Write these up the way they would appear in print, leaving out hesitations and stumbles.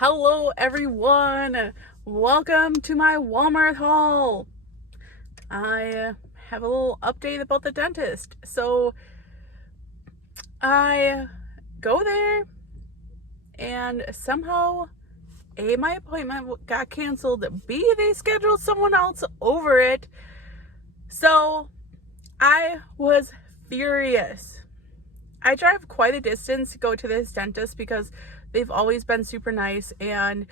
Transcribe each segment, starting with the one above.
Hello everyone, welcome to my Walmart haul. I have a little update about the dentist. So I go there and somehow A, my appointment got canceled, B, they scheduled someone else over it. So I was furious. I drive quite a distance to go to this dentist because they've always been super nice, and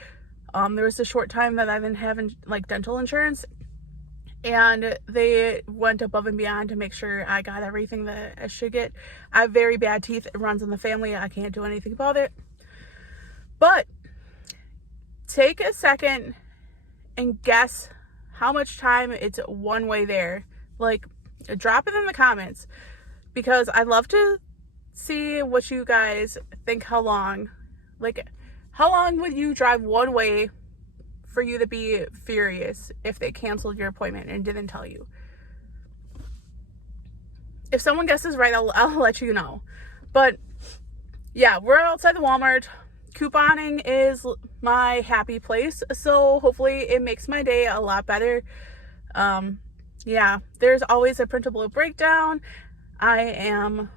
there was a short time that I didn't have dental insurance, and they went above and beyond to make sure I got everything that I should get. I have very bad teeth. It runs in the family. I can't do anything about it. But take a second and guess how much time it's one way there. Like, drop it in the comments because I'd love to see what you guys think. How long would you drive one way for you to be furious if they canceled your appointment and didn't tell you? If someone guesses right, I'll let you know. But yeah, we're outside the Walmart. Couponing is my happy place, so hopefully it makes my day a lot better. Yeah, there's always a printable breakdown. I am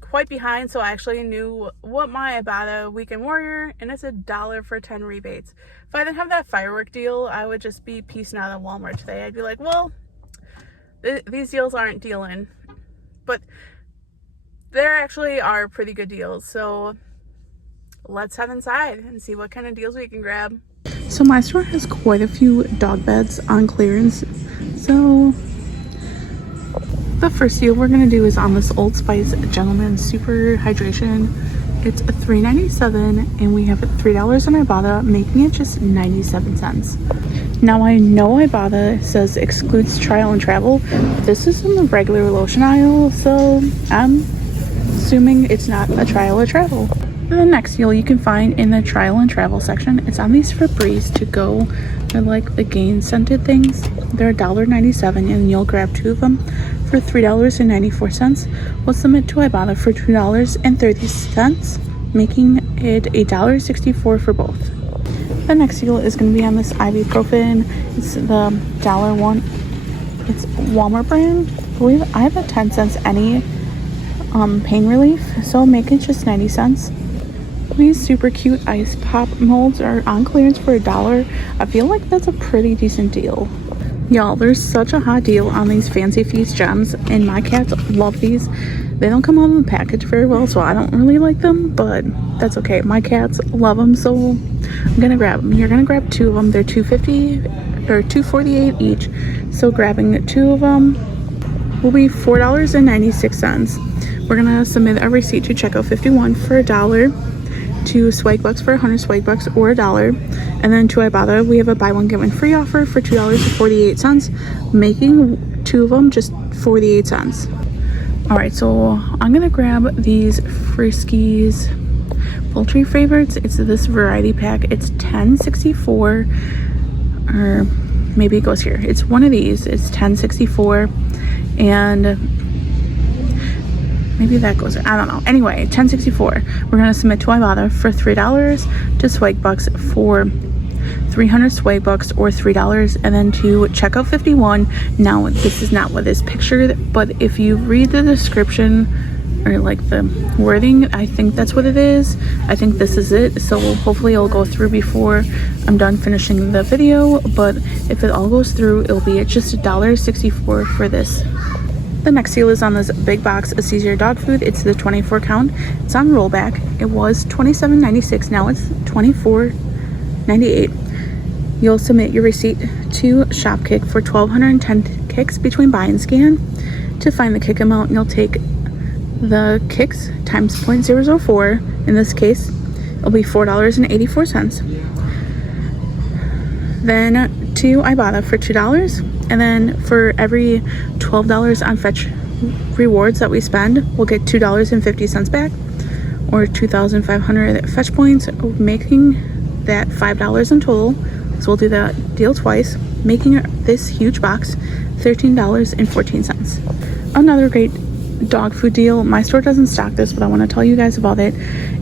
quite behind, so I actually knew what my Ibotta Weekend Warrior, and it's $1 for 10 rebates. If I didn't have that firework deal, I would just be peacing out of Walmart today. I'd be like, well, these deals aren't dealing, but there actually are pretty good deals. So let's head inside and see what kind of deals we can grab. So my store has quite a few dog beds on clearance. So the first deal we're gonna do is on this Old Spice Gentleman Super Hydration. It's $3.97 and we have $3 on Ibotta, making it just 97 cents. Now I know Ibotta says excludes trial and travel, but this is in the regular lotion aisle, so I'm assuming it's not a trial or travel. The next deal you can find in the trial and travel section, it's on these Febreze to go. They're like the Gain scented things. They're $1.97 and you'll grab 2 of them for $3.94. We'll submit to Ibotta for $2.30, making it $1.64 for both. The next deal is going to be on this ibuprofen. It's the $1. It's Walmart brand. I have a 10 cents any pain relief, so I'll make it just 90 cents. These super cute ice pop molds are on clearance for $1. I feel like that's a pretty decent deal. Y'all, there's such a hot deal on these Fancy Feast gems, and my cats love these. They don't come out of the package very well, so I don't really like them, but that's okay. My cats love them, so I'm gonna grab them. You're gonna grab 2 of them. They're $2.50 or $2.48 each. So grabbing 2 of them will be $4.96. We're gonna submit a receipt to checkout 51 for $1. To Swagbucks for 100 Swagbucks or $1, and then to Ibotta we have a buy one get one free offer for $2.48, making 2 of them just 48 cents. All right, so I'm gonna grab these Friskies poultry favorites. It's this variety pack. It's $10.64, or maybe it goes here. It's one of these. It's $10.64, and maybe that goes, I don't know. Anyway, $10.64. We're gonna submit to Ibotta for $3, to Swagbucks for 300 Swagbucks or $3, and then to checkout 51. Now, this is not what is pictured, but if you read the description or like the wording, I think that's what it is. I think this is it. So hopefully it'll go through before I'm done finishing the video. But if it all goes through, it'll be at just $1.64 for this. The next deal is on this big box of Caesar dog food. It's the 24 count. It's on rollback. It was $27.96. Now it's $24.98. You'll submit your receipt to Shopkick for 1,210 kicks between buy and scan. To find the kick amount, you'll take the kicks times 0.004. In this case, it'll be $4.84. Then to Ibotta for $2. And then for every $12 on fetch rewards that we spend, we'll get $2.50 back, or 2,500 fetch points, making that $5 in total. So we'll do that deal twice, making this huge box $13.14. Another great dog food deal. My store doesn't stock this, but I want to tell you guys about it.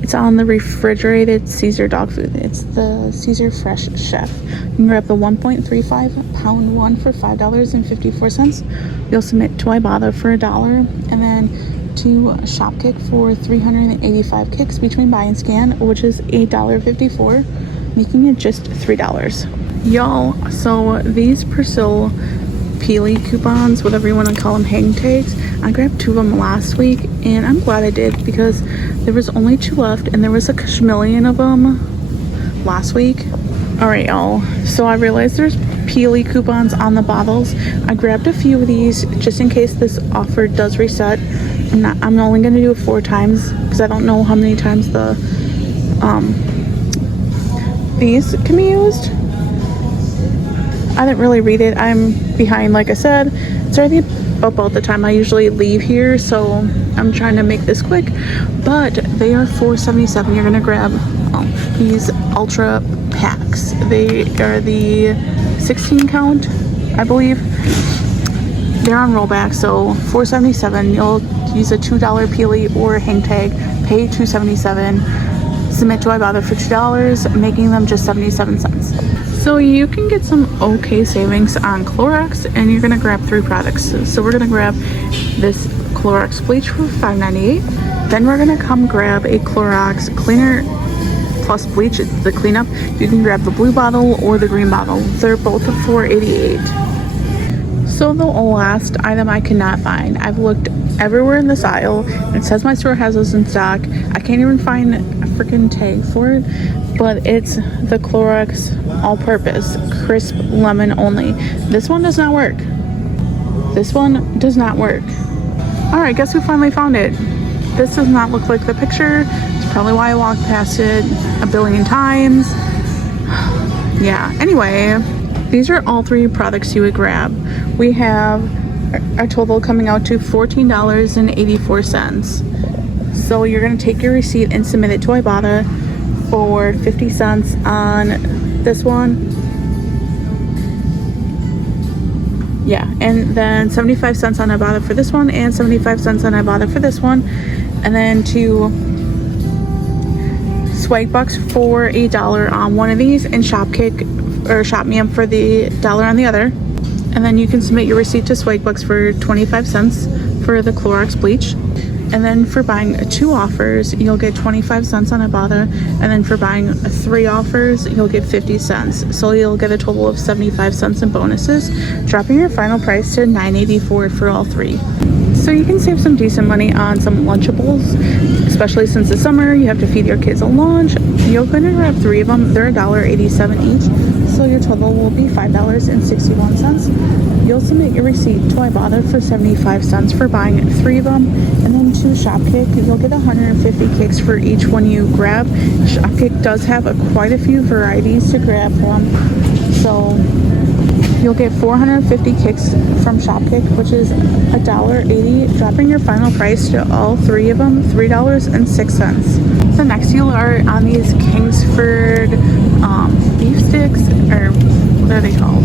It's on the refrigerated Caesar dog food. It's the Caesar Fresh Chef. You can grab the 1.35 pound one for $5.54. You'll submit to Ibotta for $1, and then to Shopkick for 385 kicks between buy and scan, which is $8.54, making it just $3. Y'all, so these Persil Peely coupons, whatever you want to call them, hang tags, I grabbed 2 of them last week, and I'm glad I did because there was only 2 left, and there was a million of them last week. All right, y'all, so I realized there's Peely coupons on the bottles. I grabbed a few of these just in case this offer does reset. I'm only going to do it 4 times because I don't know how many times these can be used. I didn't really read it. I'm behind, like I said. It's already about the time I usually leave here, so I'm trying to make this quick. But they are $4.77. You're gonna grab these ultra packs. They are the 16 count, I believe. They're on rollback, so $4.77. You'll use a $2 Peely or hang tag, pay $2.77, submit to Ibotta for $2, making them just 77 cents. So you can get some okay savings on Clorox, and you're gonna grab 3 products. So we're gonna grab this Clorox bleach for $5.98. Then we're gonna come grab a Clorox cleaner plus bleach. It's the cleanup. You can grab the blue bottle or the green bottle. They're both $4.88. So the last item I cannot find. I've looked everywhere in this aisle. It says my store has this in stock. I can't even find a freaking tag for it, but it's the Clorox all-purpose crisp lemon only. This one does not work. This one does not work. All right, guess who finally found it? This does not look like the picture. It's probably why I walked past it a billion times. Yeah, anyway, these are all 3 products you would grab. We have a total coming out to $14.84. So you're gonna take your receipt and submit it to Ibotta for 50 cents on this one. Yeah, and then 75 cents on Ibotta for this one, and 75 cents on Ibotta for this one. And then to swag bucks for $1 on one of these, and Shopkick or Shopmium for the $1 on the other. And then you can submit your receipt to swag bucks for 25 cents for the Clorox bleach. And then for buying 2 offers, you'll get 25 cents on Ibotta. And then for buying 3 offers, you'll get 50 cents. So you'll get a total of 75 cents in bonuses, dropping your final price to $9.84 for all 3. So you can save some decent money on some Lunchables, especially since it's summer, you have to feed your kids a lunch. You're going to grab 3 of them. They're $1.87 each. So your total will be $5.61. You'll submit your receipt to Ibotta for 75 cents for buying 3 of them. And then to Shopkick, you'll get 150 kicks for each one you grab. Shopkick does have quite a few varieties to grab from. So you'll get 450 kicks from Shopkick, which is $1.80, dropping your final price to all 3 of them $3.06. So next you are on these Kingsford beef sticks, or what are they called?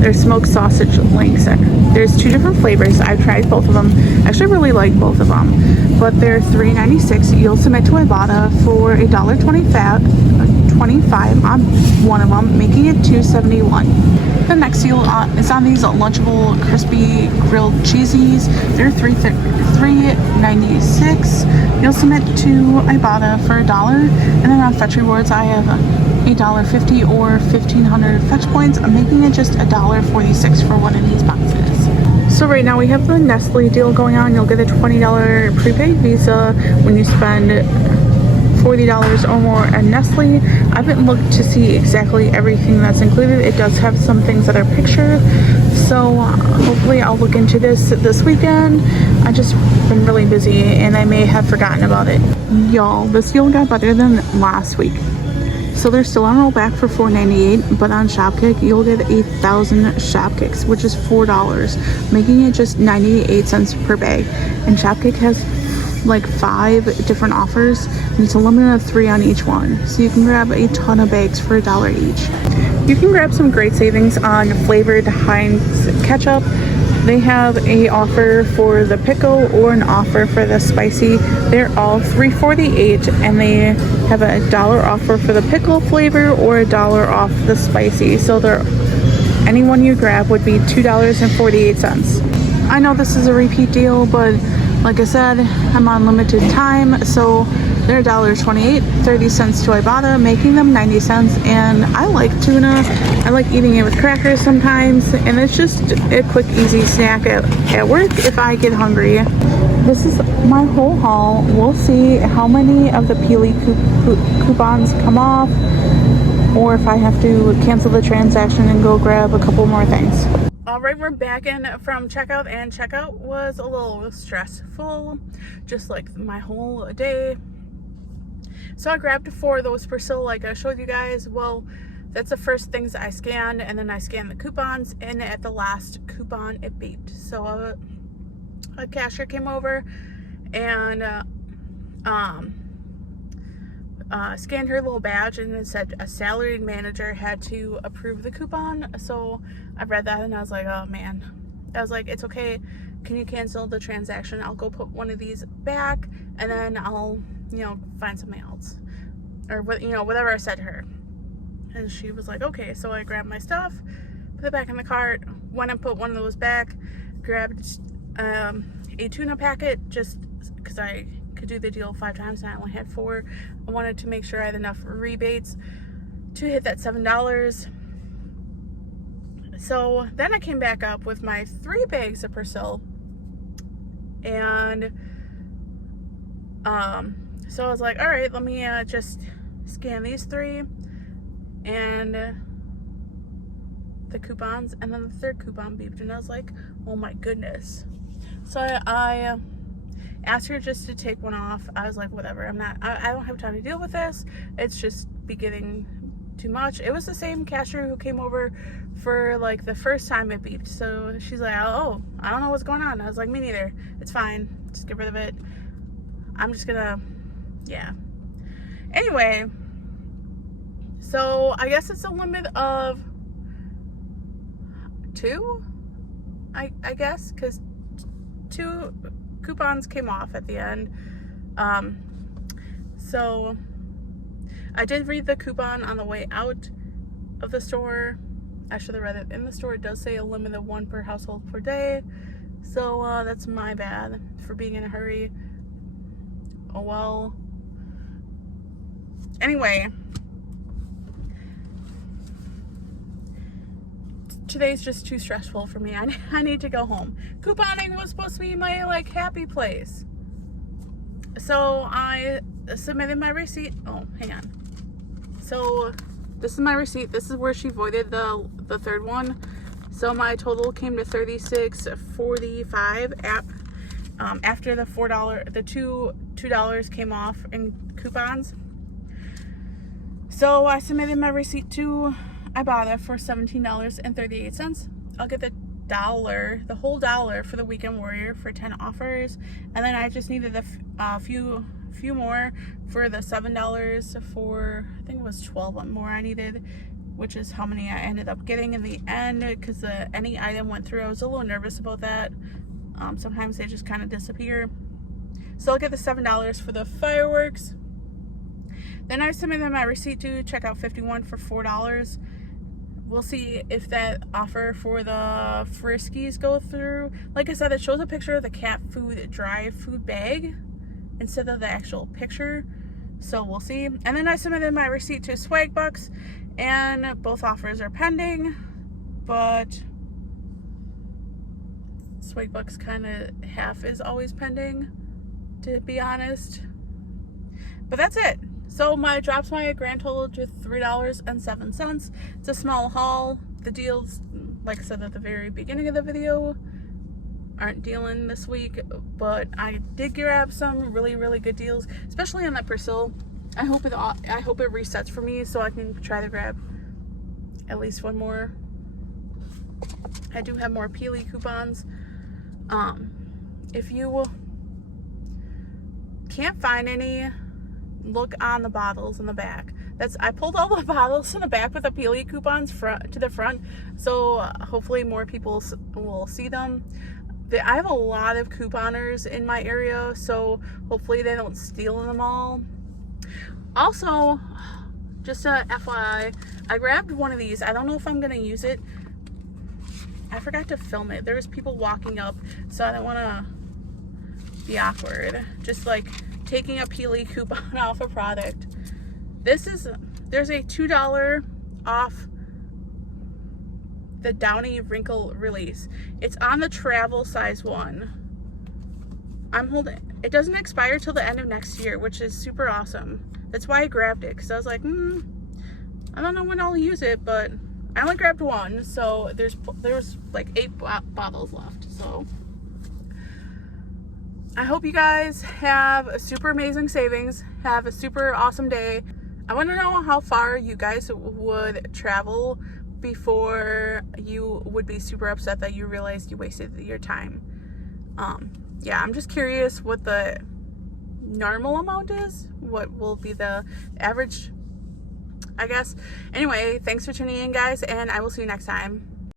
They're smoked sausage links. There's 2 different flavors. I've tried both of them. I actually really like both of them, but they're $3.96. You'll submit to Ibotta for $1.25 on one of them, making it $2.71. The next deal is on these Lunchable crispy grilled cheesies. They're $3.96. You'll submit to Ibotta for $1, and then on Fetch Rewards I have $1.50 or 1,500 Fetch points, making it just $1.46 for one of these boxes. So right now we have the Nestle deal going on. You'll get a $20 prepaid Visa when you spend $40 or more at Nestle. I haven't looked to see exactly everything that's included. It does have some things that are pictured, so hopefully I'll look into this weekend. I just been really busy and I may have forgotten about it. Y'all, this deal got better than last week. So they're still on rollback for $4.98, but on Shopkick you'll get 1,000 Shopkicks, which is $4, making it just 98 cents per bag. And Shopkick has like 5 different offers, and it's a limit of 3 on each one. So you can grab a ton of bags for $1 each. You can grab some great savings on flavored Heinz ketchup. they have a offer for the pickle or an offer for the spicy. They're all $3.48, and they have a $1 offer for the pickle flavor or a $1 off the spicy. So any one you grab would be $2.48. I know this is a repeat deal, but like I said, I'm on limited time, so they're $1.28, 30 cents to Ibotta, making them 90 cents. And I like tuna. I like eating it with crackers sometimes, and it's just a quick, easy snack at work if I get hungry. This is my whole haul. We'll see how many of the Peely coupons come off, or if I have to cancel the transaction and go grab a couple more things. All right, we're back in from checkout, and checkout was a little stressful, just like my whole day. So I grabbed 4 of those Persil like I showed you guys. Well, that's the first things I scanned, and then I scanned the coupons, and at the last coupon it beeped. So a cashier came over and scanned her little badge, and it said a salaried manager had to approve the coupon. So I read that and I was like, oh man. I was like, it's okay, can you cancel the transaction? I'll go put one of these back, and then I'll, find something else, or whatever I said to her. And she was like, okay. So I grabbed my stuff, put it back in the cart, went and put one of those back, grabbed a tuna packet, just because I could do the deal 5 times and I only had 4. I wanted to make sure I had enough rebates to hit that $7. So then I came back up with my 3 bags of Persil, and so I was like, all right, let me just scan these 3 and the coupons, and then the 3rd coupon beeped, and I was like, oh my goodness. So I asked her just to take one off. I was like, whatever, I don't have time to deal with this. It's just getting too much. It was the same cashier who came over for like the first time it beeped. So she's like, oh, I don't know what's going on. I was like, me neither. It's fine. Just get rid of it. I'm just gonna, yeah. Anyway, so I guess it's a limit of 2, I guess, because 2 coupons came off at the end. So I did read the coupon on the way out of the store. I should have read it in the store. It does say a limit of 1 per household per day. So that's my bad for being in a hurry. Oh well. Anyway, today's just too stressful for me. I need to go home. Couponing was supposed to be my like happy place. So I submitted my receipt. Oh, hang on. So this is my receipt. This is where she voided the 3rd one. So my total came to $36.45 after the $4, the $2 came off in coupons. So I submitted my receipt to Ibotta for $17.38. I'll get the whole dollar for the Weekend Warrior for 10 offers, and then I just needed a few more for the $7 for, I think it was 12 more I needed, which is how many I ended up getting in the end, because any item went through. I was a little nervous about that. Sometimes they just kind of disappear. So I'll get the $7 for the fireworks. Then I submitted my receipt to checkout 51 for $4. We'll see if that offer for the Friskies go through. Like I said, it shows a picture of the cat food dry food bag instead of the actual picture. So we'll see. And then I submitted my receipt to Swagbucks, and both offers are pending, but Swagbucks kind of half is always pending, to be honest. But that's it. So drops my grand total to $3.07. It's a small haul. The deals, like I said at the very beginning of the video, aren't dealing this week, but I did grab some really, really good deals, especially on that Persil. I hope it resets for me so I can try to grab at least one more. I do have more Peely coupons. If you can't find any, look on the bottles in the back. I pulled all the bottles in the back with the Peely coupons to the front, so hopefully more people will see them. I have a lot of couponers in my area, so hopefully they don't steal them all. Also, just a FYI, I grabbed one of these. I don't know if I'm gonna use it. I forgot to film it. There was people walking up, so I don't want to be awkward. Just like taking a Peely coupon off a product. There's a $2 off the Downy Wrinkle Release. It's on the travel size one. I'm holding. It doesn't expire till the end of next year, which is super awesome. That's why I grabbed it, because I was like, I don't know when I'll use it, but I only grabbed one, so there's like 8 bottles left. So I hope you guys have a super amazing savings. Have a super awesome day. I want to know how far you guys would travel before you would be super upset that you realized you wasted your time. Yeah, I'm just curious what the normal amount is. What will be the average, I guess. Anyway, thanks for tuning in, guys, and I will see you next time.